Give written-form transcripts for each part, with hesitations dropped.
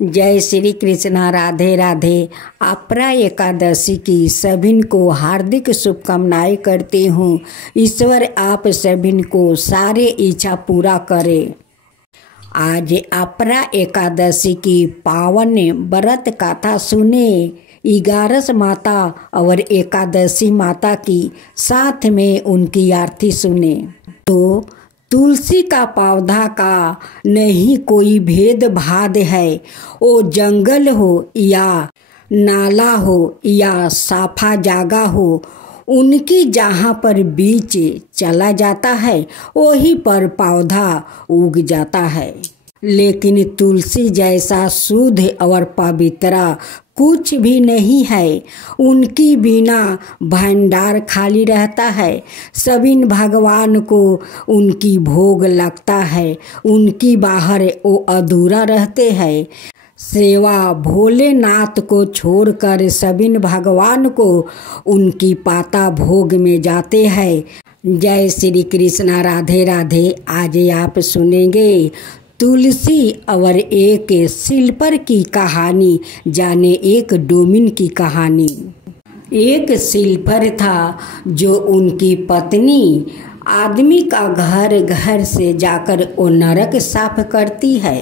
जय श्री कृष्णा। राधे राधे। अपरा एकादशी की सभी को हार्दिक शुभकामनाएं करती हूँ। ईश्वर आप सभी को सारे इच्छा पूरा करे। आज अपरा एकादशी की पावन व्रत कथा सुने। 11 माता और एकादशी माता की साथ में उनकी आरती सुने। तो तुलसी का पौधा का नहीं कोई भेदभाव है। वो जंगल हो या नाला हो या साफा जगह हो, उनकी जहाँ पर बीच चला जाता है वहीं पर पौधा उग जाता है। लेकिन तुलसी जैसा शुद्ध और पवित्र कुछ भी नहीं है। उनकी बिना भंडार खाली रहता है। सभी भगवान को उनकी भोग लगता है। उनकी बाहर वो अधूरा रहते हैं। सेवा भोलेनाथ को छोड़कर सभी भगवान को उनकी पाता भोग में जाते हैं। जय श्री कृष्णा। राधे राधे। आज आप सुनेंगे तुलसी और एक सिल्पर की कहानी, जाने एक डोमिन की कहानी। एक सिल्पर था जो उनकी पत्नी आदमी का घर से जाकर वो नरक साफ करती है।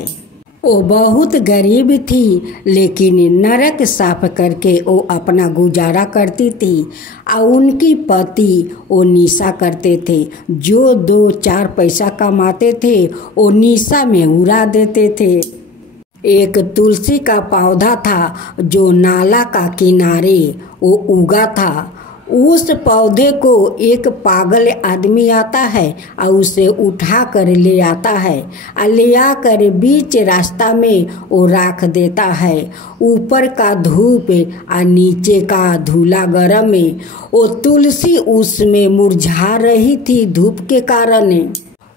वो बहुत गरीब थी, लेकिन नरक साफ करके वो अपना गुजारा करती थी। और उनकी पति वो निशा करते थे। जो 2-4 पैसा कमाते थे वो निशा में उड़ा देते थे। एक तुलसी का पौधा था जो नाला का किनारे वो उगा था। उस पौधे को एक पागल आदमी आता है और उसे उठा कर ले आता है और ले आकर बीच रास्ता में वो रख देता है। ऊपर का धूप और नीचे का धूला गरम में वो तुलसी उसमें मुरझा रही थी धूप के कारण।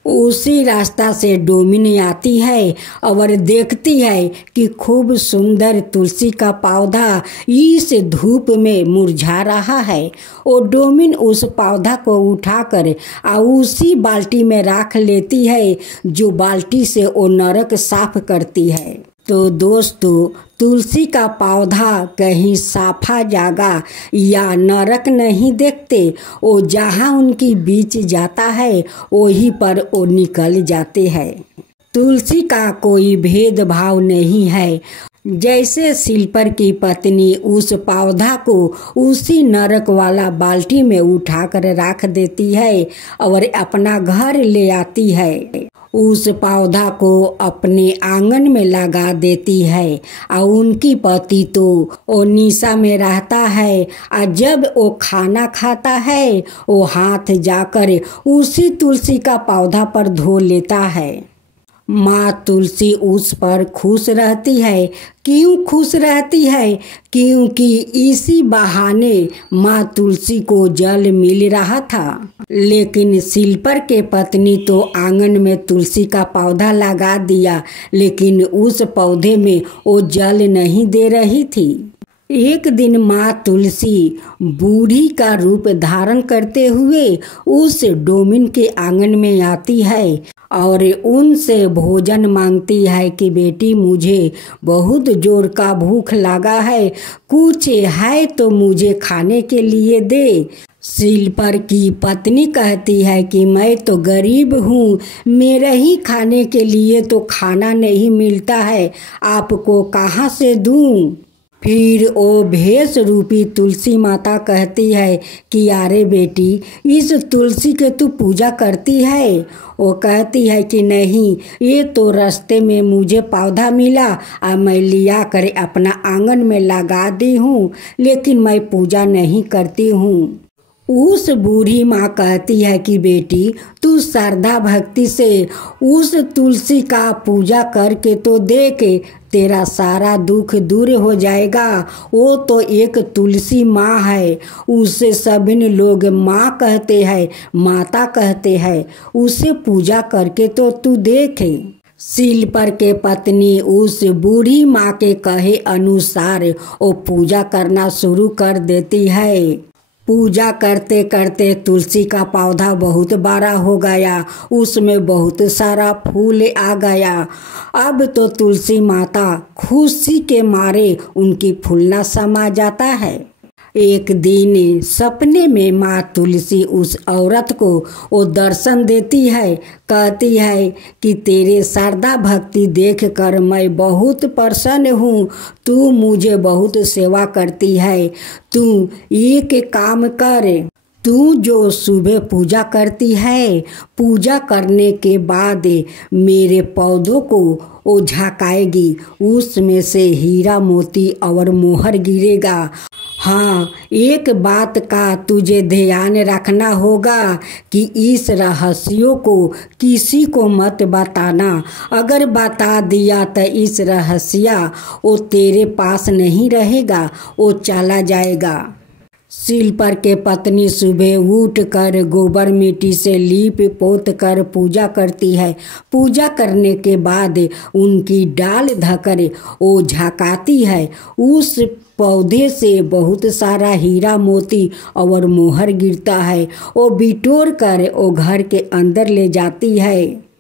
उसी रास्ता से डोमिन आती है और देखती है कि खूब सुंदर तुलसी का पौधा इस धूप में मुरझा रहा है। वो डोमिन उस पौधा को उठाकर और उसी बाल्टी में रख लेती है, जो बाल्टी से वो नरक साफ करती है। तो दोस्तों, तुलसी का पौधा कहीं साफा जगह या नरक नहीं देखते। वो जहाँ उनकी बीच जाता है वहीं पर वो निकल जाते हैं। तुलसी का कोई भेदभाव नहीं है। जैसे सिल्पर की पत्नी उस पौधा को उसी नरक वाला बाल्टी में उठाकर रख देती है और अपना घर ले आती है। उस पौधा को अपने आंगन में लगा देती है और उनकी पति तो वो निशा में रहता है। और जब वो खाना खाता है वो हाथ जाकर उसी तुलसी का पौधा पर धो लेता है। माँ तुलसी उस पर खुश रहती है। क्यों खुश रहती है? क्योंकि इसी बहाने माँ तुलसी को जल मिल रहा था। लेकिन सिल्पर के पत्नी तो आंगन में तुलसी का पौधा लगा दिया, लेकिन उस पौधे में वो जल नहीं दे रही थी। एक दिन माँ तुलसी बूढ़ी का रूप धारण करते हुए उस डोमिन के आंगन में आती है और उनसे भोजन मांगती है कि बेटी, मुझे बहुत जोर का भूख लगा है, कुछ है तो मुझे खाने के लिए दे। सिल्पर की पत्नी कहती है कि मैं तो गरीब हूँ, मेरे ही खाने के लिए तो खाना नहीं मिलता है, आपको कहाँ से दूँ। फिर वो भेष रूपी तुलसी माता कहती है कि अरे बेटी, इस तुलसी के तू पूजा करती है? वो कहती है कि नहीं, ये तो रास्ते में मुझे पौधा मिला और मैं लिया कर अपना आंगन में लगा दी हूँ, लेकिन मैं पूजा नहीं करती हूँ। उस बूढ़ी माँ कहती है कि बेटी, तू श्रद्धा भक्ति से उस तुलसी का पूजा करके तो देख, तेरा सारा दुख दूर हो जाएगा। वो तो एक तुलसी माँ है, उसे सभी लोग माँ कहते हैं, माता कहते हैं। उसे पूजा करके तो तू देखे। सिल्पर के पत्नी उस बूढ़ी माँ के कहे अनुसार वो पूजा करना शुरू कर देती है। पूजा करते करते तुलसी का पौधा बहुत बड़ा हो गया, उसमें बहुत सारा फूल आ गया। अब तो तुलसी माता खुशी के मारे उनकी फूलना समा जाता है। एक दिन सपने में माँ तुलसी उस औरत को वो दर्शन देती है, कहती है कि तेरे श्रद्धा भक्ति देखकर मैं बहुत प्रसन्न हूँ, तू मुझे बहुत सेवा करती है। तू एक काम कर, तू जो सुबह पूजा करती है, पूजा करने के बाद मेरे पौधों को वो झाँकाएगी, उसमें से हीरा मोती और मोहर गिरेगा। हाँ, एक बात का तुझे ध्यान रखना होगा कि इस रहस्यों को किसी को मत बताना। अगर बता दिया तो इस रहस्य वो तेरे पास नहीं रहेगा, वो चला जाएगा। शिल्पर के पत्नी सुबह उठ कर गोबर मिट्टी से लीप पोत कर पूजा करती है। पूजा करने के बाद उनकी डाल धकर वो झाँकाती है। उस पौधे से बहुत सारा हीरा मोती और मोहर गिरता है। वो बिटोर कर वो घर के अंदर ले जाती है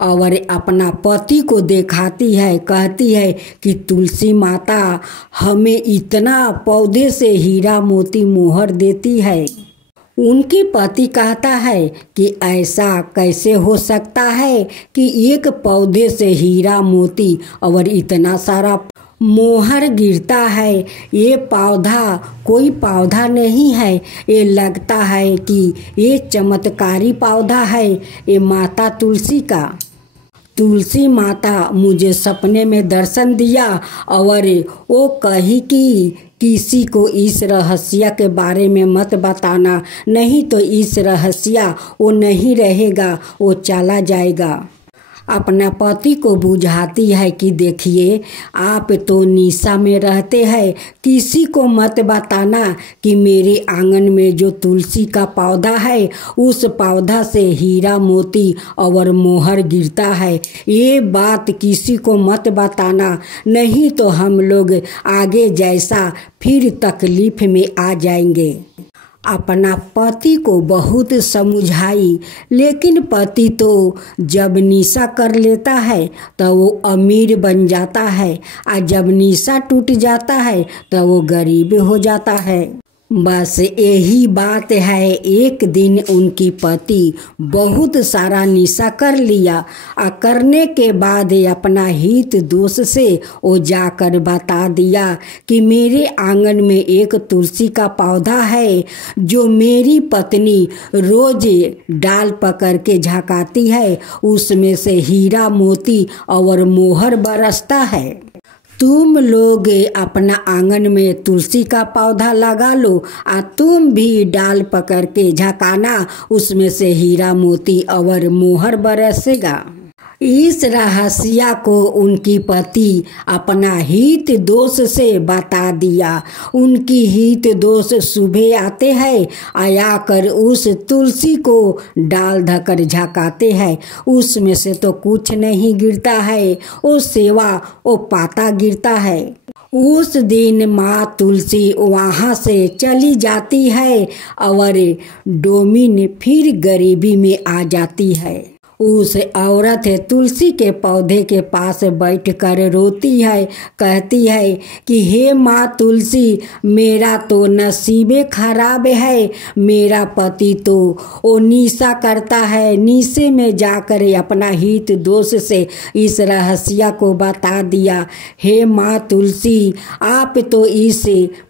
और अपना पति को दिखाती है, कहती है कि तुलसी माता हमें इतना पौधे से हीरा मोती मोहर देती है। उनके पति कहता है कि ऐसा कैसे हो सकता है कि एक पौधे से हीरा मोती और इतना सारा मोहर गिरता है। ये पौधा कोई पौधा नहीं है, ये लगता है कि ये चमत्कारी पौधा है, ये माता तुलसी का। तुलसी माता मुझे सपने में दर्शन दिया और वो कही कि किसी को इस रहस्य के बारे में मत बताना, नहीं तो इस रहस्य वो नहीं रहेगा, वो चला जाएगा। अपना पति को बुझाती है कि देखिए आप तो निशा में रहते हैं, किसी को मत बताना कि मेरे आंगन में जो तुलसी का पौधा है उस पौधा से हीरा मोती और मोहर गिरता है। ये बात किसी को मत बताना, नहीं तो हम लोग आगे जैसा फिर तकलीफ में आ जाएंगे। अपना पति को बहुत समझाई, लेकिन पति तो जब निशा कर लेता है तो वो अमीर बन जाता है, और जब निशा टूट जाता है तो वो गरीब हो जाता है। बस यही बात है। एक दिन उनकी पति बहुत सारा निशा कर लिया और करने के बाद अपना हित दोष से वो जाकर बता दिया कि मेरे आंगन में एक तुलसी का पौधा है जो मेरी पत्नी रोज डाल पकड़ के झकाती है, उसमें से हीरा मोती और मोहर बरसता है। तुम लोग अपना आंगन में तुलसी का पौधा लगा लो और तुम भी डाल पकड़ के झकाना, उसमें से हीरा मोती और मोहर बरसेगा। इस रहस्य को उनकी पति अपना हित दोष से बता दिया। उनकी हित दोष सुबह आते हैं, आया कर उस तुलसी को डाल धकर झकाते हैं, उसमें से तो कुछ नहीं गिरता है, वो सेवा वो पाता गिरता है। उस दिन माँ तुलसी वहाँ से चली जाती है और डोमिन फिर गरीबी में आ जाती है। उस औरत तुलसी के पौधे के पास बैठकर रोती है, कहती है कि हे माँ तुलसी, मेरा तो नसीबे खराब है, मेरा पति तो वो निशा करता है, निशे में जाकर अपना हित दोष से इस रहस्य को बता दिया। हे माँ तुलसी, आप तो इस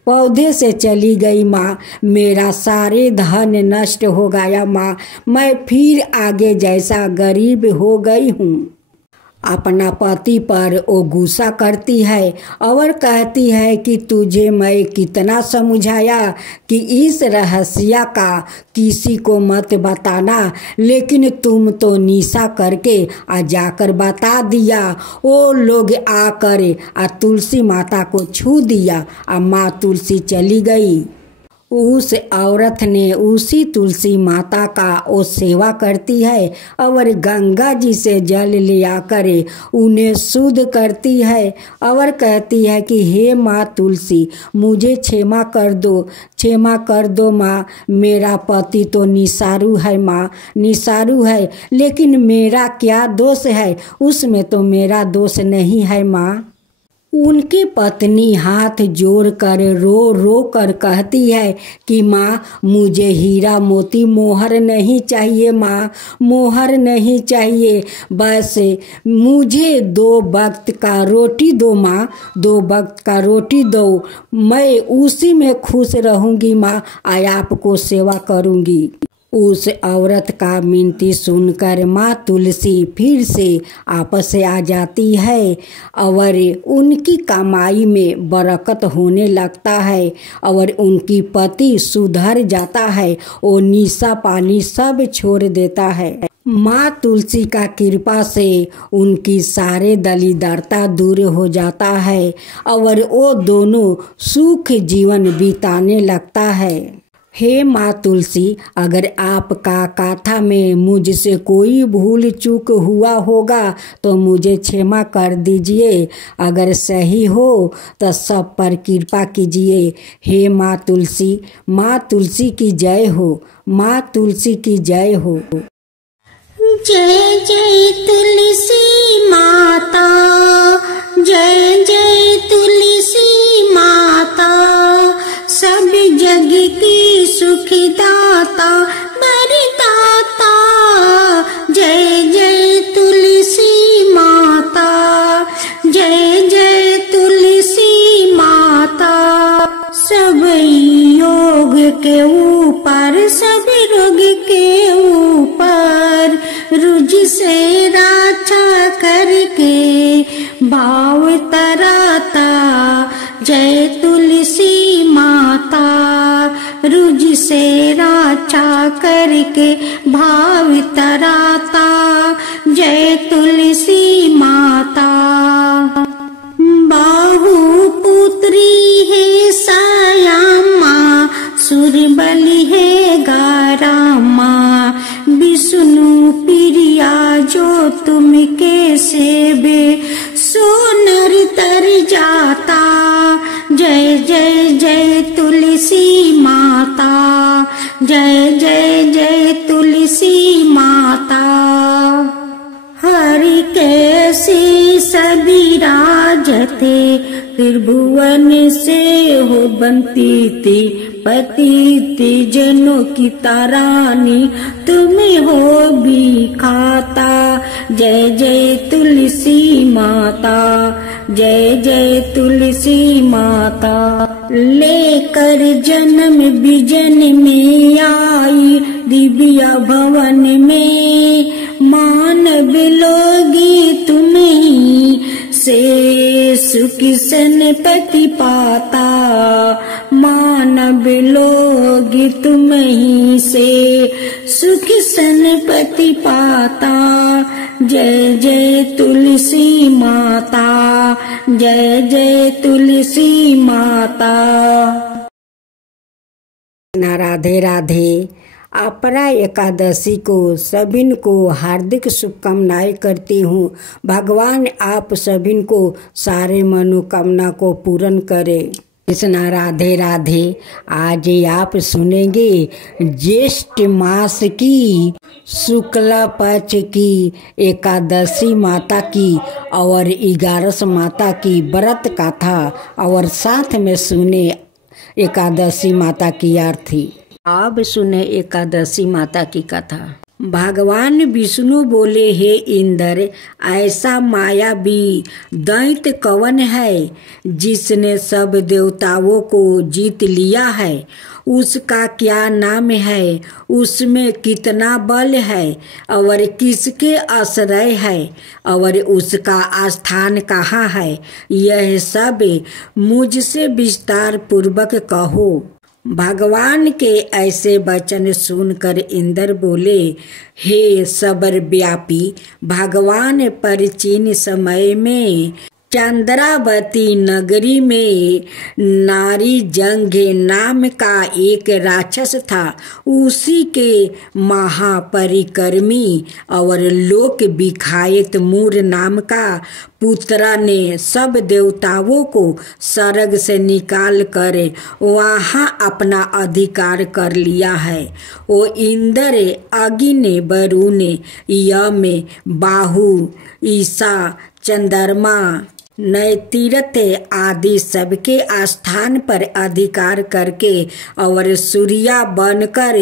पौधे से चली गई माँ, मेरा सारे धन नष्ट हो गया माँ, मैं फिर आगे जैसा गरीब हो गई हूँ। अपना पति पर वो गुस्सा करती है और कहती है कि तुझे मैं कितना समझाया कि इस रहस्य का किसी को मत बताना, लेकिन तुम तो निशा करके आ जाकर बता दिया। वो लोग आकर तुलसी माता को छू दिया और माँ तुलसी चली गई। उस औरत ने उसी तुलसी माता का वो सेवा करती है और गंगा जी से जल ले आकर उन्हें शुद्ध करती है और कहती है कि हे माँ तुलसी, मुझे क्षमा कर दो माँ। मेरा पति तो निसारू है माँ, निसारू है, लेकिन मेरा क्या दोष है? उसमें तो मेरा दोष नहीं है माँ। उनकी पत्नी हाथ जोड़कर रो रो कर कहती है कि माँ, मुझे हीरा मोती मोहर नहीं चाहिए माँ, मोहर नहीं चाहिए, बस मुझे 2 वक्त का रोटी दो माँ, 2 वक्त का रोटी दो, मैं उसी में खुश रहूँगी माँ, आपको सेवा करूँगी। उस औरत का मिनती सुनकर माँ तुलसी फिर से आपस आ जाती है और उनकी कमाई में बरकत होने लगता है और उनकी पति सुधर जाता है, वो निशा पानी सब छोड़ देता है। माँ तुलसी का कृपा से उनकी सारे दलिदरता दूर हो जाता है और वो दोनों सुख जीवन बिताने लगता है। हे माँ तुलसी, अगर आपका कथा में मुझसे कोई भूल चूक हुआ होगा तो मुझे क्षमा कर दीजिए, अगर सही हो तो सब पर कृपा कीजिए। हे माँ तुलसी की जय हो, माँ तुलसी की जय हो। जय जय तुलसी माता, जय जय तुलसी माता, सब जग की सुखदाता वरदाता। जय जय तुलसी माता, जय जय तुलसी माता, सब योग के ऊपर, सब रोग के ऊपर, रुझ से रक्षा करके भाव तराता। जय तुलसी माता, रुझ से रक्षा करके भाव तराता। जय तुलसी माता। बाहु पुत्री है सायामा, सुरबली है गारामा, विष्णु प्रिया जो तुम के सेवे सो नर तर जाता। जय जय जय तुलसी माता, जय जय जय तुलसी माता। हरि कैसे सभी राजते, त्रिभुवन से हो बनती थी, पतिति जनों की तारानी तुम्हें हो भी खाता। जय जय तुलसी माता, जय जय तुलसी माता। लेकर जन्म बिजन में आई दिव्या भवन में, मानव लोगी तुम्हीं से सुख सनपति पाता। मानव लोग तुम्हीं से सुख सनपति पाता। जय जय तुलसी माता, जय जय तुलसी माता। राधे राधे। अपरा एकादशी को सभी को हार्दिक शुभकामनाएं करती हूँ। भगवान आप सभी को सारे मनोकामना को पूर्ण करे। कृष्णा राधे राधे। आज आप सुनेंगे ज्येष्ठ मास की शुक्ल पक्ष की एकादशी माता की और 11 माता की व्रत कथा, और साथ में सुने एकादशी माता की आरती। अब सुने एकादशी माता की कथा। भगवान विष्णु बोले, हे इंद्र, ऐसा मायावी दैत्य कौन है जिसने सब देवताओं को जीत लिया है? उसका क्या नाम है? उसमें कितना बल है और किसके आश्रय है और उसका स्थान कहाँ है? यह सब मुझसे विस्तार पूर्वक कहो। भगवान के ऐसे वचन सुनकर इंद्र बोले, हे सबर व्यापी, भगवान प्राचीन समय में चंद्रावती नगरी में नारी जंग नाम का एक राक्षस था। उसी के महापरिक्रमी और लोक विखायत मूर नाम का पुत्रा ने सब देवताओं को स्वर्ग से निकाल कर वहाँ अपना अधिकार कर लिया है। वो इंद्र, अग्नि, वरुण, यम, बाहु, ईशा, चंद्रमा, नैतिरथ आदि सबके स्थान पर अधिकार करके और सूर्या बनकर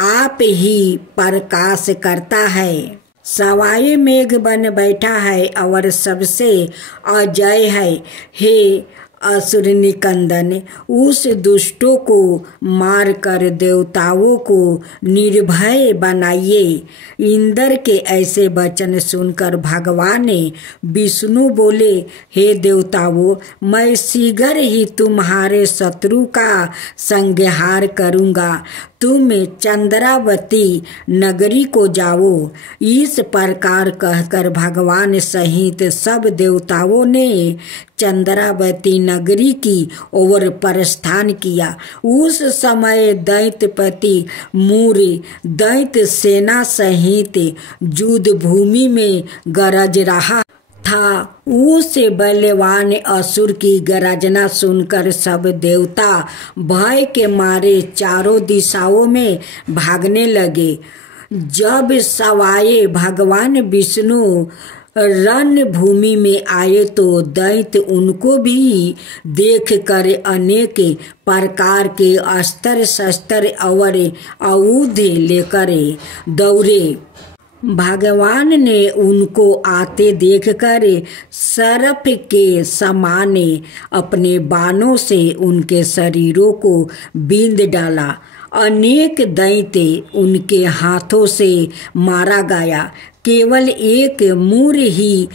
आप ही प्रकाश करता है। सवाई मेघ बन बैठा है और सबसे अजय है। हे असुर निकंदन, उस दुष्टों को मारकर देवताओं को निर्भय बनाइए। इंद्र के ऐसे वचन सुनकर भगवान विष्णु बोले, हे देवताओं, मैं शीघ्र ही तुम्हारे शत्रु का संहार करूंगा। तुम चंद्रावती नगरी को जाओ। इस प्रकार कहकर भगवान सहित सब देवताओं ने चंद्रावती नगरी की ओर प्रस्थान किया। उस समय दैत्यपति मूर दैत्य सेना सहित युद्ध भूमि में गरज रहा था। उस बलवान असुर की गरजना सुनकर सब देवता भय के मारे चारों दिशाओं में भागने लगे। जब सवाए भगवान विष्णु रण भूमि में आए तो दैत्य उनको भी देख कर अनेक प्रकार के अस्त्र शस्त्र और आयुध लेकर दौड़े। भगवान ने उनको आते देखकर सर्प के समान अपने बाणों से उनके शरीरों को बींध डाला। अनेक दैत्य उनके हाथों से मारा गया। केवल एक मूर ही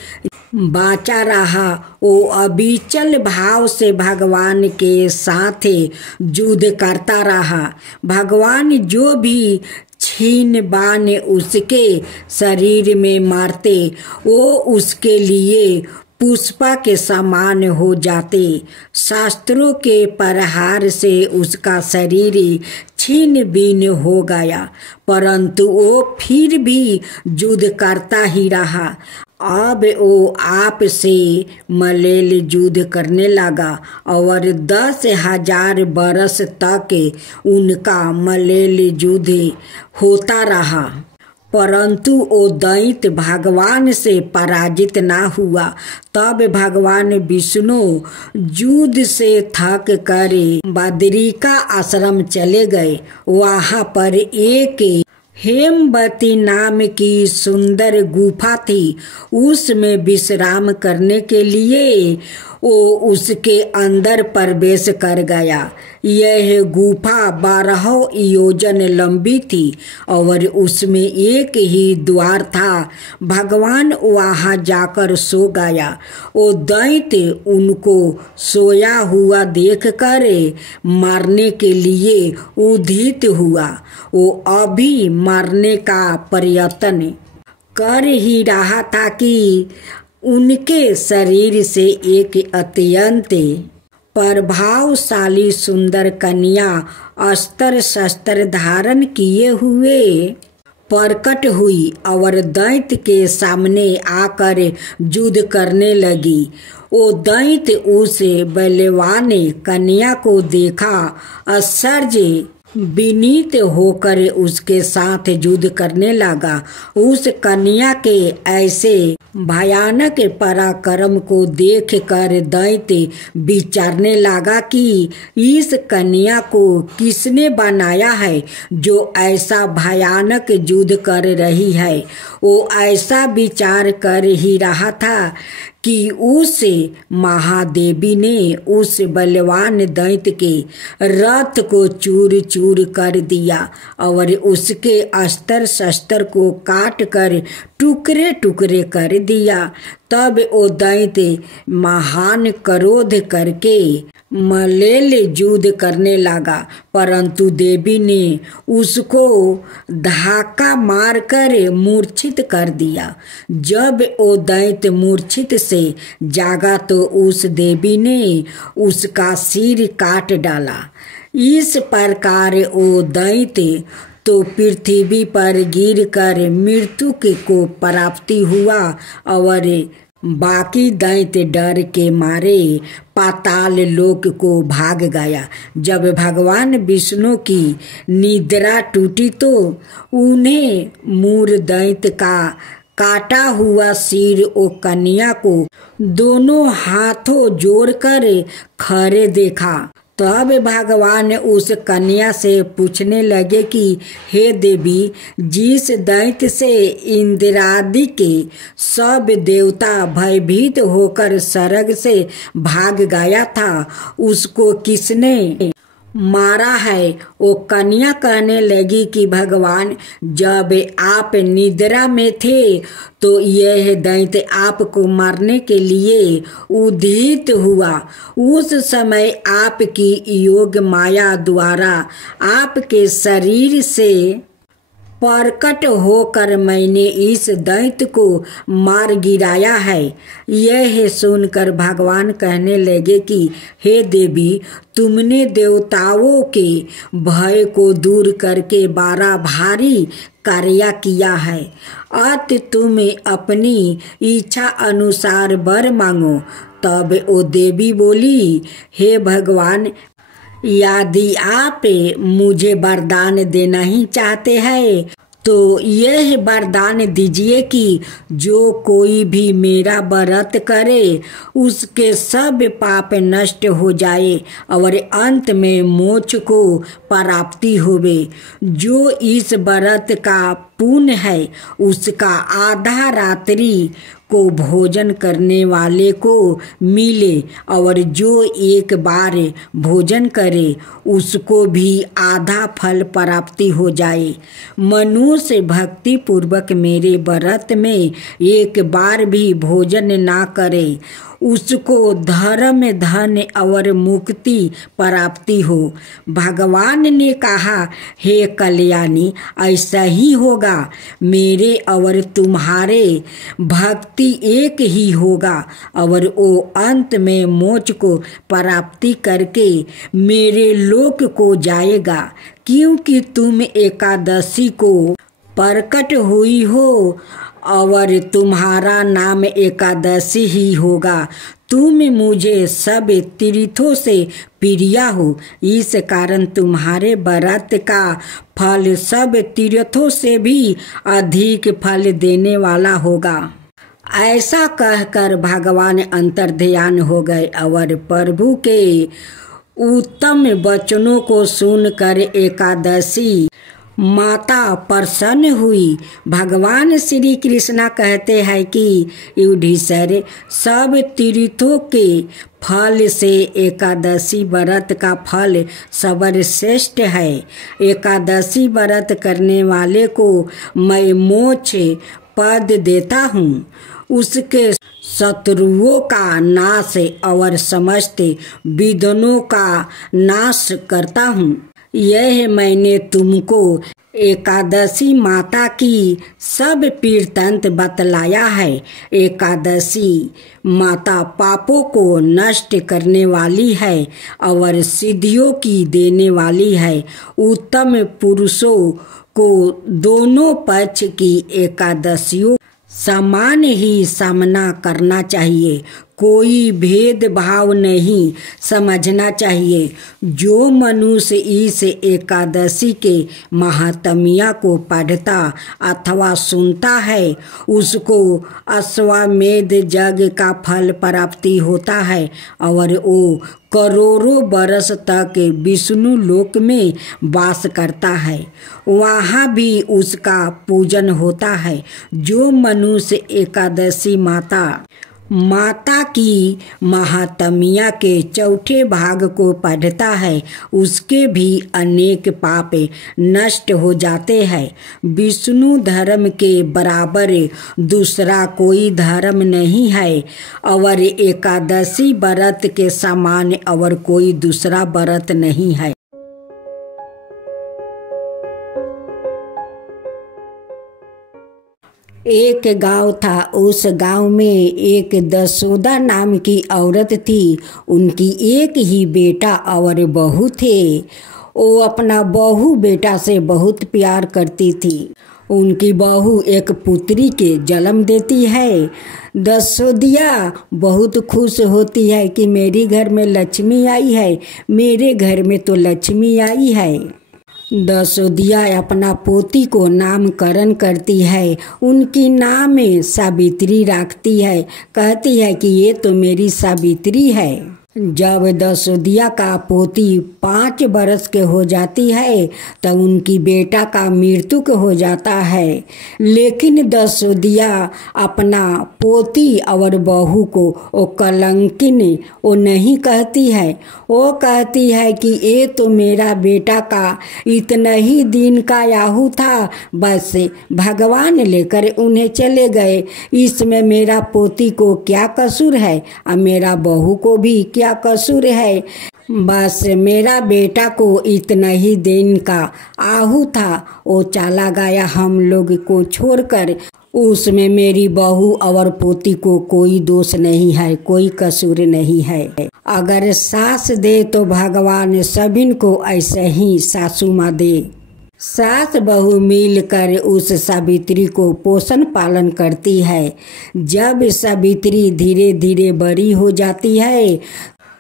बाचा रहा। वो अविचल भाव से भगवान के साथ युद्ध करता रहा। भगवान जो भी छीन बाण उसके शरीर में मारते वो उसके लिए पुष्पा के समान हो जाते। शास्त्रों के प्रहार से उसका शरीर छीन बीन हो गया, परंतु वो फिर भी युद्ध करता ही रहा। अब वो आप से मलेल युद्ध करने लगा और 10,000 बरस तक उनका मलेल युद्ध होता रहा, परंतु वो दैत्य भगवान से पराजित ना हुआ। तब भगवान विष्णु युद्ध से थक कर बदरिका आश्रम चले गए। वहाँ पर एक हेमवती नाम की सुंदर गुफा थी। उसमें विश्राम करने के लिए वो उसके अंदर प्रवेश कर गया। यह गुफा 12 योजन लंबी थी और उसमें एक ही द्वार था। भगवान वहाँ जाकर सो गया। वो दैत्य उनको सोया हुआ देखकर मारने के लिए उद्यत हुआ। वो अभी मारने का प्रयत्न कर ही रहा था कि उनके शरीर से एक अत्यंत प्रभावशाली सुंदर कन्या अस्त्र शस्त्र धारण किए हुए प्रकट हुई और दैत्य के सामने आकर युद्ध करने लगी। वो दैत्य उस बलवान कन्या को देखा, आश्चर्य विनीत होकर उसके साथ युद्ध करने लगा। उस कन्या के ऐसे भयानक पराक्रम को देखकर दैत्य विचारने लगा कि इस कन्या को किसने बनाया है जो ऐसा भयानक युद्ध कर रही है। वो ऐसा विचार कर ही रहा था कि उस महादेवी ने उस बलवान दैत्य के रथ को चूर चूर कर दिया और उसके अस्त्र शस्त्र को काट कर टुकड़े टुकड़े कर दिया। तब वो दैत्य महान क्रोध करके मलेल युद्ध करने लगा, परंतु देवी ने उसको धक्का मारकर मूर्छित कर दिया। जब वो दैत्य मूर्छित से जागा तो उस देवी ने उसका सिर काट डाला। इस प्रकार वो दैत्य तो पृथ्वी पर गिरकर मृत्यु को प्राप्ति हुआ और बाकी दैत्य डर के मारे पाताल लोक को भाग गया। जब भगवान विष्णु की निद्रा टूटी तो उन्हें मूर दैत्य का काटा हुआ सिर ओ कन्या को दोनों हाथों जोड़कर खड़े देखा। तब भगवान उस कन्या से पूछने लगे कि हे देवी, जिस दैत्य से इंद्रादि के सब देवता भयभीत होकर स्वर्ग से भाग गया था, उसको किसने मारा है? वो कन्या कहने लगी कि भगवान, जब आप निद्रा में थे तो यह दैत्य आपको मारने के लिए उदित हुआ। उस समय आपकी योग माया द्वारा आपके शरीर से प्रकट होकर मैंने इस दैत्य को मार गिराया है। यह सुनकर भगवान कहने लगे कि हे देवी, तुमने देवताओं के भय को दूर करके बड़ा भारी कार्य किया है। अत तुम अपनी इच्छा अनुसार वर मांगो। तब वो देवी बोली, हे भगवान, यदि आप मुझे वरदान देना ही चाहते हैं तो यह वरदान दीजिए कि जो कोई भी मेरा व्रत करे उसके सब पाप नष्ट हो जाए और अंत में मोक्ष को प्राप्ति होवे। जो इस व्रत का पुण्य है उसका आधा रात्रि को भोजन करने वाले को मिले और जो एक बार भोजन करे उसको भी आधा फल प्राप्ति हो जाए। मनुष्य भक्ति पूर्वक मेरे व्रत में एक बार भी भोजन ना करे, उसको धर्म धन और मुक्ति प्राप्ति हो। भगवान ने कहा, हे कल्याणी, ऐसा ही होगा। मेरे और तुम्हारे भक्ति एक ही होगा और वो अंत में मोक्ष को प्राप्ति करके मेरे लोक को जाएगा, क्योंकि तुम एकादशी को प्रकट हुई हो और तुम्हारा नाम एकादशी ही होगा। तुम मुझे सब तीर्थों से प्रिय हो, इस कारण तुम्हारे व्रत का फल सब तीर्थों से भी अधिक फल देने वाला होगा। ऐसा कहकर भगवान अंतर्ध्यान हो गए और प्रभु के उत्तम वचनों को सुनकर एकादशी माता प्रसन्न हुई। भगवान श्री कृष्णा कहते हैं कि युधिष्ठिर, सब तीर्थों के फल से एकादशी व्रत का फल सर्वश्रेष्ठ है। एकादशी व्रत करने वाले को मैं मोक्ष पद देता हूँ, उसके शत्रुओं का नाश और समस्त विघ्नों का नाश करता हूँ। यह मैंने तुमको एकादशी माता की सब पीड़तंत्र बतलाया है। एकादशी माता पापों को नष्ट करने वाली है और सिद्धियों की देने वाली है। उत्तम पुरुषों को दोनों पक्ष की एकादशियों समान ही सामना करना चाहिए, कोई भेदभाव नहीं समझना चाहिए। जो मनुष्य इस एकादशी के महात्म्य को पढ़ता अथवा सुनता है उसको अश्वमेध यज्ञ का फल प्राप्ति होता है और वो करोड़ों वर्ष तक विष्णु लोक में वास करता है, वहाँ भी उसका पूजन होता है। जो मनुष्य एकादशी माता माता की महात्म्य के चौथे भाग को पढ़ता है उसके भी अनेक पाप नष्ट हो जाते हैं। विष्णु धर्म के बराबर दूसरा कोई धर्म नहीं है और एकादशी व्रत के समान और कोई दूसरा व्रत नहीं है। एक गांव था। उस गांव में एक दसोदा नाम की औरत थी। उनकी एक ही बेटा और बहू थे। वो अपना बहू बेटा से बहुत प्यार करती थी। उनकी बहू एक पुत्री के जन्म देती है। दसोदिया बहुत खुश होती है कि मेरे घर में लक्ष्मी आई है, मेरे घर में तो लक्ष्मी आई है। दसोदिया अपना पोती को नामकरण करती है। उनकी नाम सावित्री रखती है। कहती है कि ये तो मेरी सावित्री है। जब दसोदिया का पोती 5 बरस के हो जाती है तब उनकी बेटा का मृत्यु हो जाता है। लेकिन दसोदिया अपना पोती और बहू को वो कलंकिन वो नहीं कहती है। वो कहती है कि ये तो मेरा बेटा का इतना ही दिन का याहू था, बस भगवान लेकर उन्हें चले गए। इसमें मेरा पोती को क्या कसूर है और मेरा बहू को भी क्या कसूर है। बस मेरा बेटा को इतना ही दिन का आहू था, वो चला गया हम लोग को छोड़कर। उसमें मेरी बहू और पोती को कोई दोष नहीं है, कोई कसूर नहीं है। अगर सास दे तो भगवान सभी को ऐसे ही सासू माँ दे। सास बहू मिलकर उस सावित्री को पोषण पालन करती है। जब सावित्री धीरे धीरे बड़ी हो जाती है,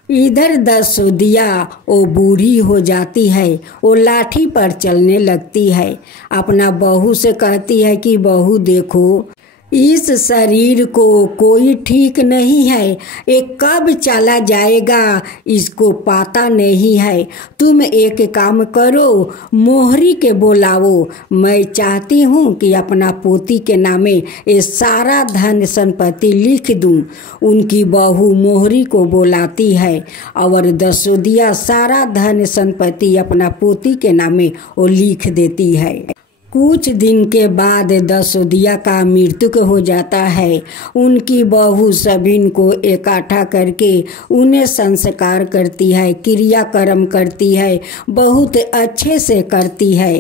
इधर दसोदिया वो बूढ़ी हो जाती है। वो लाठी पर चलने लगती है। अपना बहू से कहती है कि बहू देखो, इस शरीर को कोई ठीक नहीं है, ये कब चला जाएगा इसको पता नहीं है। तुम एक काम करो, मोहरी के बुलाओ। मैं चाहती हूँ कि अपना पोती के नामे ये सारा धन संपत्ति लिख दूँ। उनकी बहू मोहरी को बुलाती है और दसोदिया सारा धन संपत्ति अपना पोती के नामे वो लिख देती है। कुछ दिन के बाद दसोदिया का मृत्यु हो जाता है। उनकी बहू सभी को इकट्ठा करके उन्हें संस्कार करती है, क्रियाक्रम करती है, बहुत अच्छे से करती है।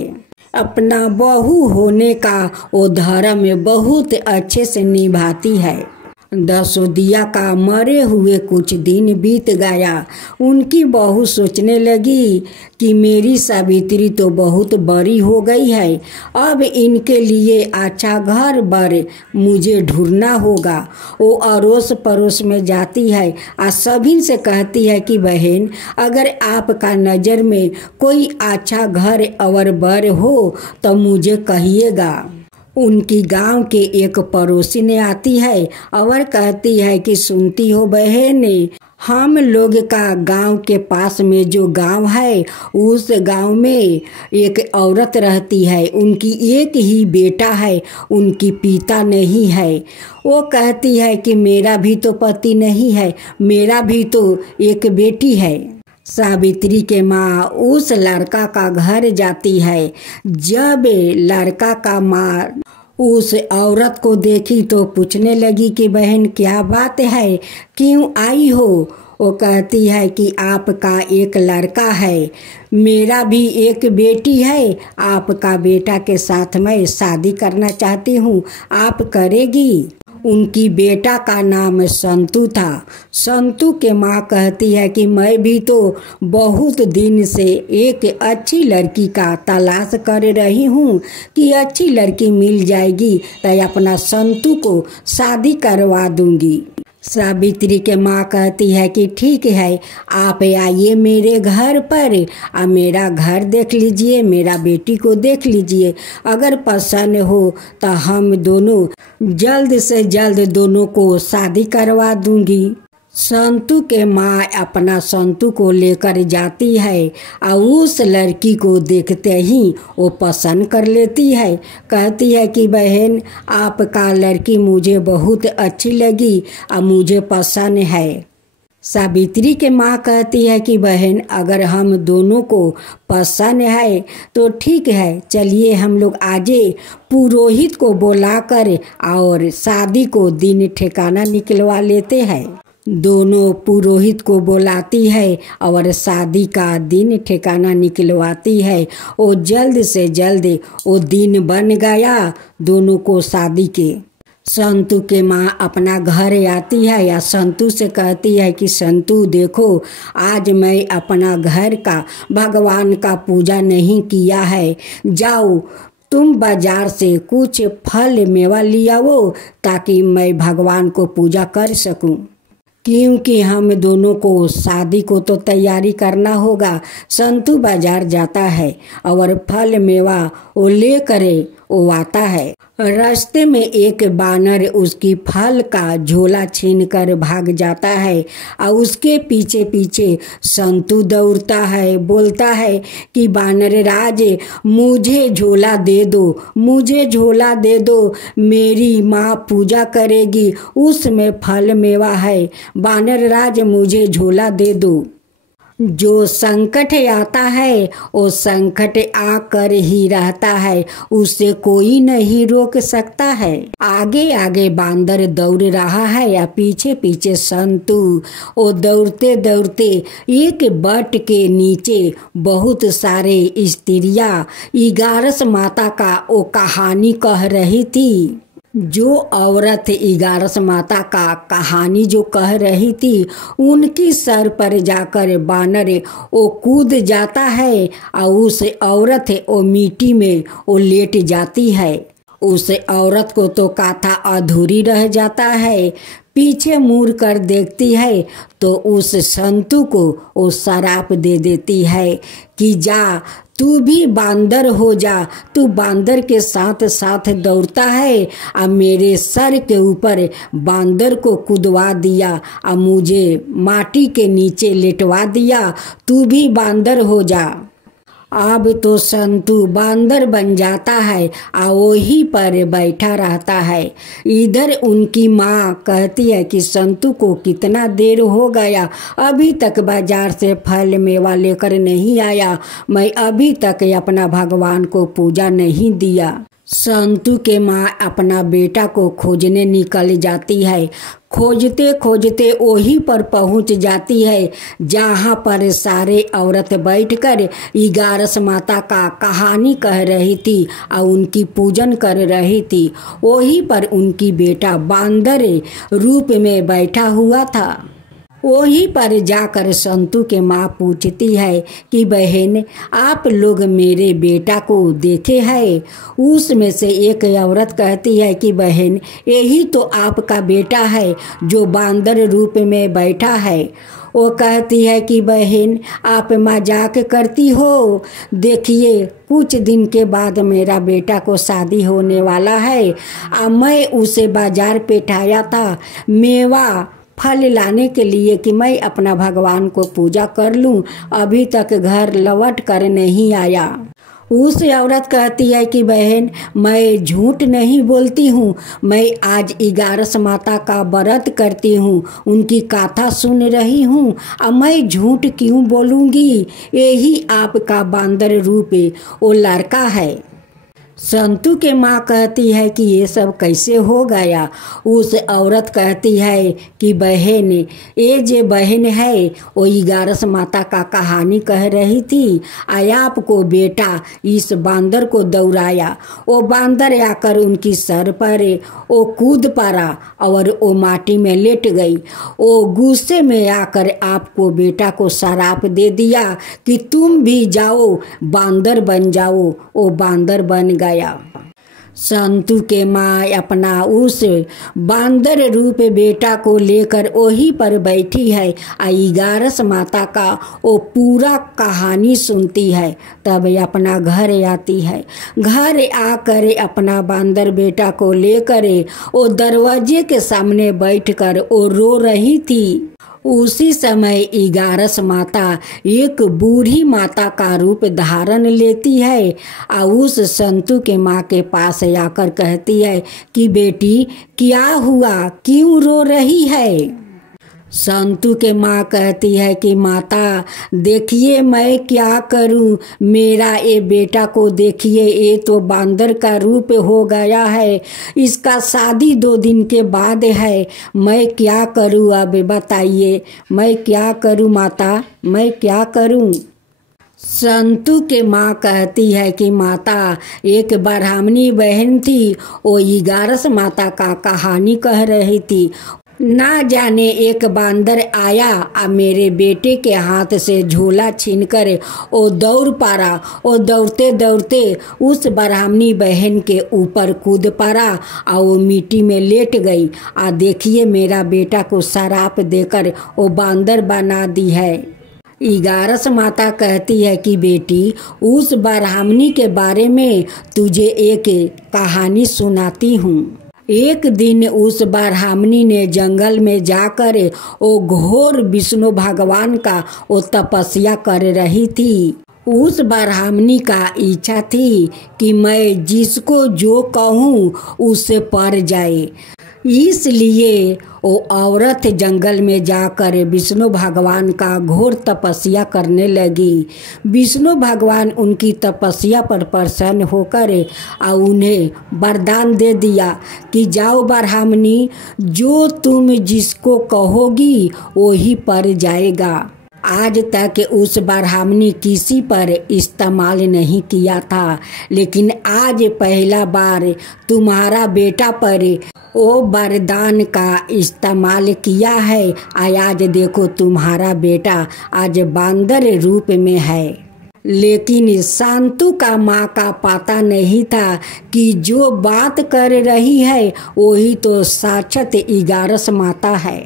अपना बहू होने का वो धर्म बहुत अच्छे से निभाती है। दसोदिया का मरे हुए कुछ दिन बीत गया। उनकी बहू सोचने लगी कि मेरी सावित्री तो बहुत बड़ी हो गई है, अब इनके लिए अच्छा घर बार मुझे ढूंढना होगा। वो अड़ोस पड़ोस में जाती है और सभी से कहती है कि बहन, अगर आपका नज़र में कोई अच्छा घर और बर हो तो मुझे कहिएगा। उनकी गांव के एक पड़ोसी ने आती है और कहती है कि सुनती हो बहन, हम लोग का गांव के पास में जो गांव है उस गांव में एक औरत रहती है। उनकी एक ही बेटा है, उनकी पिता नहीं है। वो कहती है कि मेरा भी तो पति नहीं है, मेरा भी तो एक बेटी है। सावित्री के माँ उस लड़का का घर जाती है। जब लड़का का माँ उस औरत को देखी तो पूछने लगी कि बहन क्या बात है, क्यों आई हो? वो कहती है कि आपका एक लड़का है, मेरा भी एक बेटी है, आपका बेटा के साथ मैं शादी करना चाहती हूँ, आप करेगी? उनकी बेटा का नाम संतू था। संतू के माँ कहती है कि मैं भी तो बहुत दिन से एक अच्छी लड़की का तलाश कर रही हूँ कि अच्छी लड़की मिल जाएगी तो अपना संतू को शादी करवा दूंगी। सावित्री के माँ कहती है कि ठीक है, आप आइए मेरे घर पर और मेरा घर देख लीजिए, मेरा बेटी को देख लीजिए। अगर पसंद हो तो हम दोनों जल्द से जल्द दोनों को शादी करवा दूंगी। संतू के माँ अपना संतू को लेकर जाती है और उस लड़की को देखते ही वो पसंद कर लेती है। कहती है कि बहन, आपका लड़की मुझे बहुत अच्छी लगी और मुझे पसंद है। सावित्री के माँ कहती है कि बहन, अगर हम दोनों को पसंद है तो ठीक है, चलिए हम लोग आज पुरोहित को बुलाकर और शादी को दिन ठिकाना निकलवा लेते हैं। दोनों पुरोहित को बुलाती है और शादी का दिन ठिकाना निकलवाती है। वो जल्द से जल्द वो दिन बन गया दोनों को शादी के। संतू के माँ अपना घर आती है या संतू से कहती है कि संतू देखो, आज मैं अपना घर का भगवान का पूजा नहीं किया है, जाओ तुम बाजार से कुछ फल मेवा लिया आओ ताकि मैं भगवान को पूजा कर सकूं, क्योंकि हम दोनों को शादी को तो तैयारी करना होगा। संतू बाजार जाता है और फल मेवा वो लेकर वो आता है। रास्ते में एक बानर उसकी फल का झोला छीनकर भाग जाता है और उसके पीछे पीछे संतू दौड़ता है, बोलता है कि बानर राज, मुझे झोला दे दो, मुझे झोला दे दो, मेरी माँ पूजा करेगी, उसमें फल मेवा है, बानर राज मुझे झोला दे दो। जो संकट आता है वो संकट आकर ही रहता है, उसे कोई नहीं रोक सकता है। आगे आगे बांदर दौड़ रहा है या पीछे पीछे संतू। वो दौड़ते दौड़ते एक बट के नीचे बहुत सारे स्त्रियां 11 माता का वो कहानी कह रही थी। जो औरत 11 माता का कहानी जो कह रही थी, उनकी सर पर जाकर बानर वो कूद जाता है और उस औरत वो मिट्टी में वो लेट जाती है। उस औरत को तो कथा अधूरी रह जाता है। पीछे मुड़ कर देखती है तो उस संतू को वो शराप दे देती है कि जा, तू भी बांदर हो जा, तू बांदर के साथ साथ दौड़ता है और मेरे सर के ऊपर बांदर को कूदवा दिया और मुझे माटी के नीचे लेटवा दिया, तू भी बांदर हो जा। अब तो संतू बांदर बन जाता है और वहीं पर बैठा रहता है। इधर उनकी माँ कहती है कि संतू को कितना देर हो गया, अभी तक बाजार से फल मेवा लेकर नहीं आया, मैं अभी तक अपना भगवान को पूजा नहीं दिया। संतू के माँ अपना बेटा को खोजने निकल जाती है। खोजते खोजते वहीं पर पहुंच जाती है जहां पर सारे औरत बैठकर 11 माता का कहानी कह रही थी और उनकी पूजन कर रही थी। वहीं पर उनकी बेटा बांदर रूप में बैठा हुआ था। वहीं पर जाकर संतू के माँ पूछती है कि बहन, आप लोग मेरे बेटा को देखे हैं? उसमें से एक औरत कहती है कि बहन, यही तो आपका बेटा है जो बांदर रूप में बैठा है। वो कहती है कि बहन, आप मजाक करती हो, देखिए कुछ दिन के बाद मेरा बेटा को शादी होने वाला है और मैं उसे बाजार पे ठाया था मेवा फल लाने के लिए कि मैं अपना भगवान को पूजा कर लूं, अभी तक घर लौट कर नहीं आया। उस औरत कहती है कि बहन, मैं झूठ नहीं बोलती हूँ, मैं आज 11 माता का व्रत करती हूँ, उनकी कथा सुन रही हूँ और मैं झूठ क्यों बोलूँगी? यही आपका बांदर रूप वो लड़का है। संतू के माँ कहती है कि ये सब कैसे हो गया? उस औरत कहती है कि बहन, ये जो बहन है वो 11 माता का कहानी कह रही थी, आपको बेटा इस बांदर को दौड़ाया, वो बांदर आकर उनकी सर पर वो कूद पड़ा और वो माटी में लेट गई। वो गुस्से में आकर आपको बेटा को शराप दे दिया कि तुम भी जाओ बांदर बन जाओ। वो बांदर बन गया। संतू के माँ अपना उस बांदर रूप बेटा को लेकर वहीं पर बैठी है और 11 माता का वो पूरा कहानी सुनती है। तब अपना घर आती है। घर आकर अपना बांदर बेटा को लेकर वो दरवाजे के सामने बैठकर वो रो रही थी। उसी समय इगारस माता एक बूढ़ी माता का रूप धारण लेती है और उस संतु के माँ के पास आकर कहती है कि बेटी क्या हुआ, क्यों रो रही है। संतु के माँ कहती है कि माता देखिए मैं क्या करूं, मेरा ये बेटा को देखिए, ये तो बांदर का रूप हो गया है, इसका शादी 2 दिन के बाद है, मैं क्या करूं, अब बताइए मैं क्या करूं माता, मैं क्या करूं। संतु के माँ कहती है कि माता एक ब्राह्मणी बहन थी, वो इगारस माता का कहानी कह रही थी। ना जाने एक बांदर आया और मेरे बेटे के हाथ से झोला छीनकर वो दौड़ पड़ा। वो दौड़ते दौड़ते उस ब्राह्मणी बहन के ऊपर कूद पड़ा और वो मिट्टी में लेट गई। आ देखिए मेरा बेटा को शराप देकर वो बांदर बना दी है। इगारस माता कहती है कि बेटी उस ब्राह्मणी के बारे में तुझे एक कहानी सुनाती हूँ। एक दिन उस ब्राह्मणी ने जंगल में जाकर वो घोर विष्णु भगवान का वो तपस्या कर रही थी। उस ब्राह्मणी का इच्छा थी कि मैं जिसको जो कहूँ उससे पर जाए, इसलिए वो औरत जंगल में जाकर विष्णु भगवान का घोर तपस्या करने लगी। विष्णु भगवान उनकी तपस्या पर प्रसन्न होकर और उन्हें वरदान दे दिया कि जाओ ब्राह्मणी, जो तुम जिसको कहोगी वही पर जाएगा। आज तक उस ब्राह्मणी किसी पर इस्तेमाल नहीं किया था, लेकिन आज पहला बार तुम्हारा बेटा पर वो वरदान का इस्तेमाल किया है। आज देखो तुम्हारा बेटा आज बांदर रूप में है। लेकिन संतु का माँ का पता नहीं था कि जो बात कर रही है वही तो साक्षात इगारस माता है।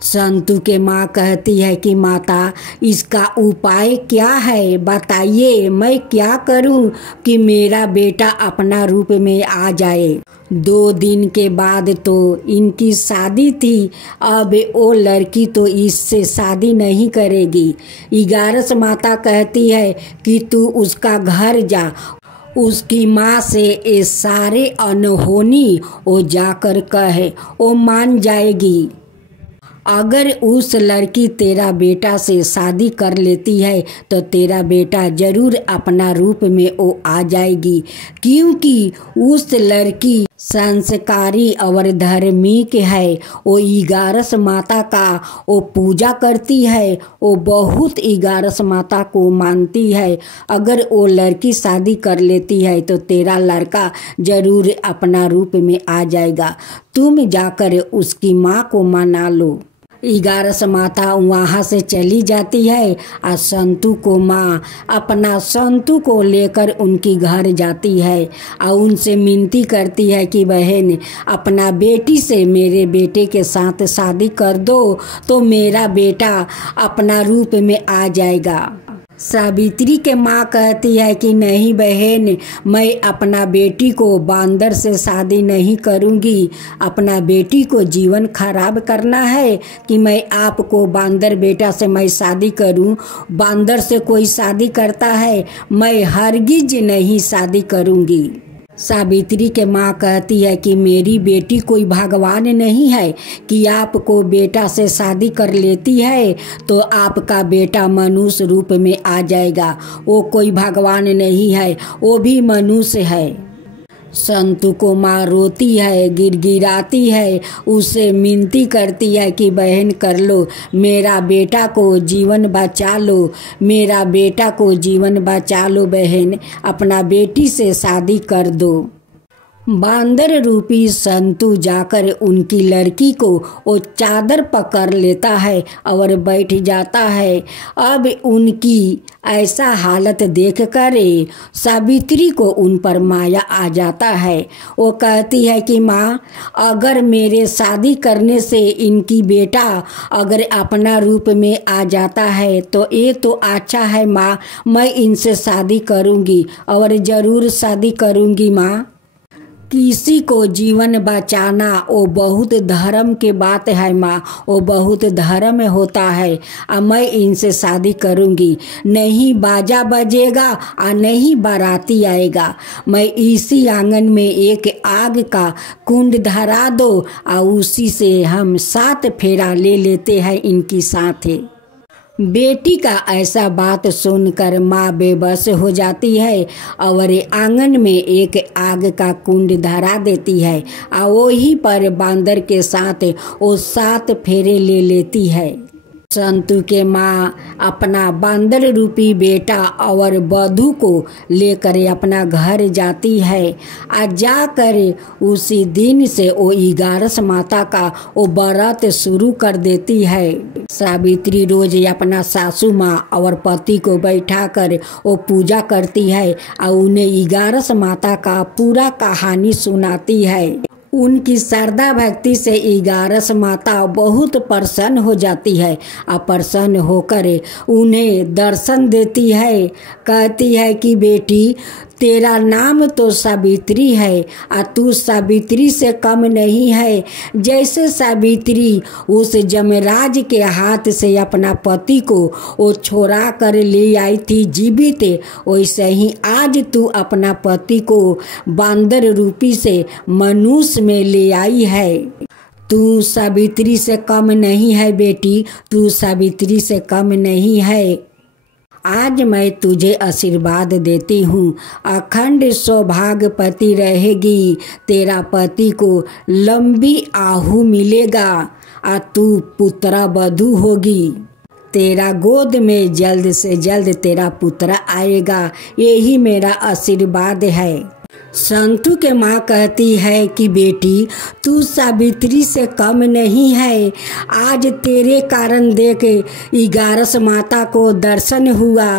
संतु के माँ कहती है कि माता इसका उपाय क्या है, बताइए मैं क्या करूं कि मेरा बेटा अपना रूप में आ जाए। 2 दिन के बाद तो इनकी शादी थी, अब वो लड़की तो इससे शादी नहीं करेगी। इगारस माता कहती है कि तू उसका घर जा, उसकी माँ से ये सारे अनहोनी वो जाकर कहे, वो मान जाएगी। अगर उस लड़की तेरा बेटा से शादी कर लेती है तो तेरा बेटा जरूर अपना रूप में वो आ जाएगी, क्योंकि उस लड़की संस्कारी और धार्मिक है। वो इगारस माता का वो पूजा करती है, वो बहुत इगारस माता को मानती है। अगर वो लड़की शादी कर लेती है तो तेरा लड़का जरूर अपना रूप में आ जाएगा, तुम जाकर उसकी माँ को मना लो। इगारस माता वहाँ से चली जाती है और संतु को माँ अपना संतु को लेकर उनकी घर जाती है और उनसे विनती करती है कि बहन अपना बेटी से मेरे बेटे के साथ शादी कर दो तो मेरा बेटा अपना रूप में आ जाएगा। सावित्री के माँ कहती है कि नहीं बहन, मैं अपना बेटी को बांदर से शादी नहीं करूँगी। अपना बेटी को जीवन खराब करना है कि मैं आपको बांदर बेटा से मैं शादी करूँ। बांदर से कोई शादी करता है, मैं हरगिज नहीं शादी करूँगी। सावित्री के माँ कहती है कि मेरी बेटी कोई भगवान नहीं है कि आपको बेटा से शादी कर लेती है तो आपका बेटा मनुष्य रूप में आ जाएगा। वो कोई भगवान नहीं है, वो भी मनुष्य है। संतु को माँ रोती है, गिड़गिड़ाती है, उसे विनती करती है कि बहन कर लो, मेरा बेटा को जीवन बचा लो, मेरा बेटा को जीवन बचा लो बहन, अपना बेटी से शादी कर दो। बांदर रूपी संतु जाकर उनकी लड़की को वो चादर पकड़ लेता है और बैठ जाता है। अब उनकी ऐसा हालत देखकर सावित्री को उन पर माया आ जाता है। वो कहती है कि माँ अगर मेरे शादी करने से इनकी बेटा अगर अपना रूप में आ जाता है तो ये तो अच्छा है माँ, मैं इनसे शादी करूँगी और ज़रूर शादी करूँगी माँ। किसी को जीवन बचाना वो बहुत धर्म के बात है माँ, वो बहुत धर्म होता है। और मैं इनसे शादी करूँगी, नहीं बाजा बजेगा और नहीं बाराती आएगा। मैं इसी आंगन में एक आग का कुंड धरा दो और उसी से हम 7 फेरा ले लेते हैं इनकी साथ। बेटी का ऐसा बात सुनकर माँ बेबस हो जाती है और आंगन में एक आग का कुंड धरा देती है और वहीं पर बांदर के साथ वो 7 फेरे ले लेती है। संतु के माँ अपना बांदर रूपी बेटा और बधू को लेकर अपना घर जाती है और जाकर उसी दिन से वो 11 माता का वो व्रत शुरू कर देती है। सावित्री रोज अपना सासू माँ और पति को बैठाकर वो पूजा करती है और उन्हें 11 माता का पूरा कहानी सुनाती है। उनकी श्रद्धा भक्ति से 11 माता बहुत प्रसन्न हो जाती है और प्रसन्न होकर उन्हें दर्शन देती है। कहती है कि बेटी तेरा नाम तो सावित्री है और तू सावित्री से कम नहीं है। जैसे सावित्री उस जमराज के हाथ से अपना पति को वो छोड़ा कर ले आई थी जीवित, वैसे ही आज तू अपना पति को बांदर रूपी से मनुष्य में ले आई है। तू सावित्री से कम नहीं है बेटी, तू सावित्री से कम नहीं है। आज मैं तुझे आशीर्वाद देती हूँ, अखंड सौभाग्यवती रहेगी। तेरा पति को लंबी आहु मिलेगा और तू पुत्रा वधू होगी। तेरा गोद में जल्द से जल्द तेरा पुत्र आएगा, यही मेरा आशीर्वाद है। संतु के माँ कहती है कि बेटी तू सावित्री से कम नहीं है। आज तेरे कारण देख 11 माता को दर्शन हुआ।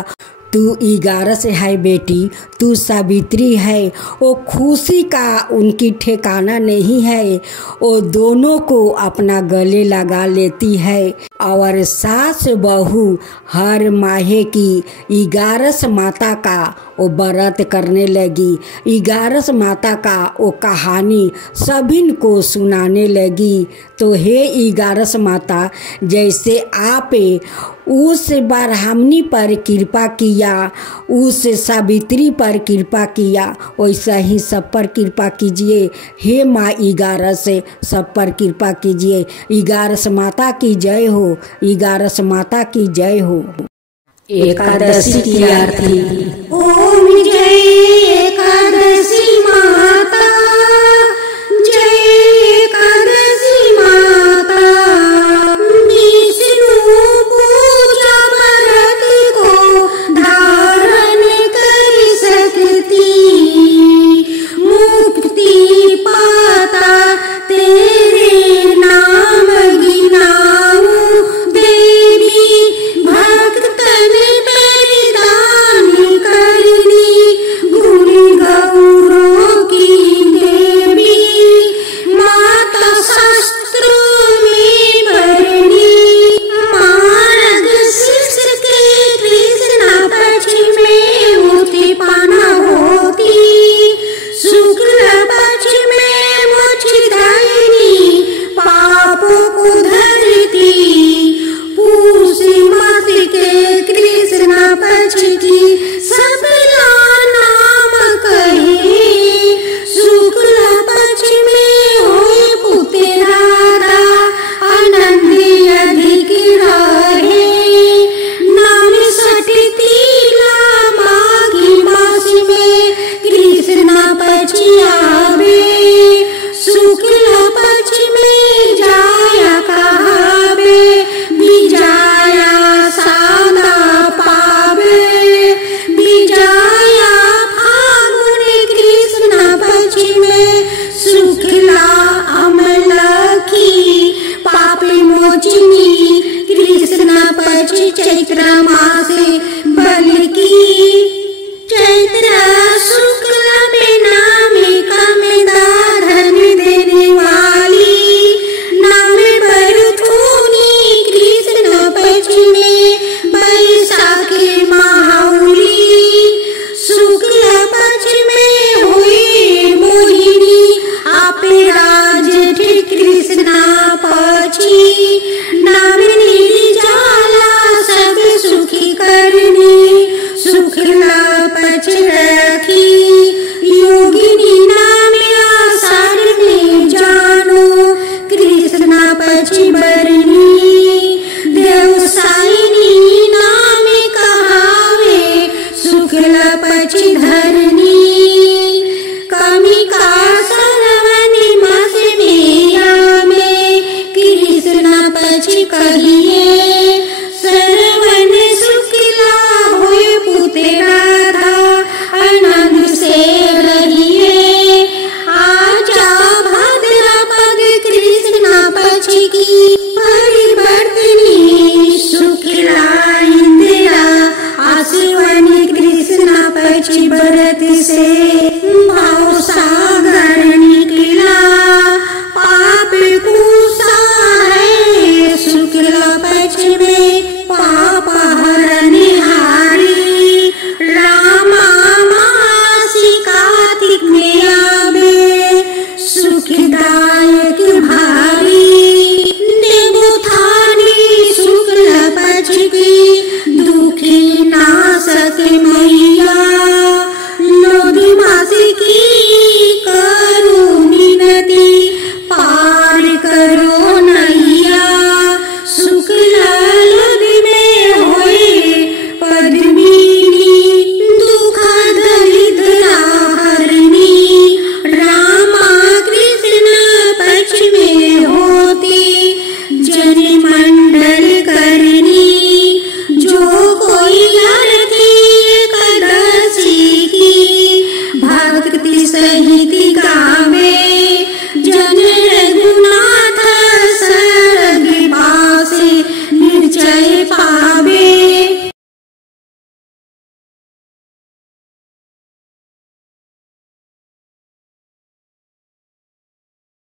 तू 11 है बेटी, तू सावित्री है। वो खुशी का उनकी ठिकाना नहीं है। वो दोनों को अपना गले लगा लेती है और सास बहू हर माहे की 11 माता का वो व्रत करने लगी। 11 माता का वो कहानी सभी को सुनाने लगी। तो हे 11 माता, जैसे आप उस ब्राह्मणी पर कृपा किया, उस सावित्री पर कृपा किया, वैसा ही सब पर कृपा कीजिए। हे माँ 11 से सब पर कृपा कीजिए। 11 माता की जय हो, 11 माता की जय हो। एकादशी की आरती। ओम जय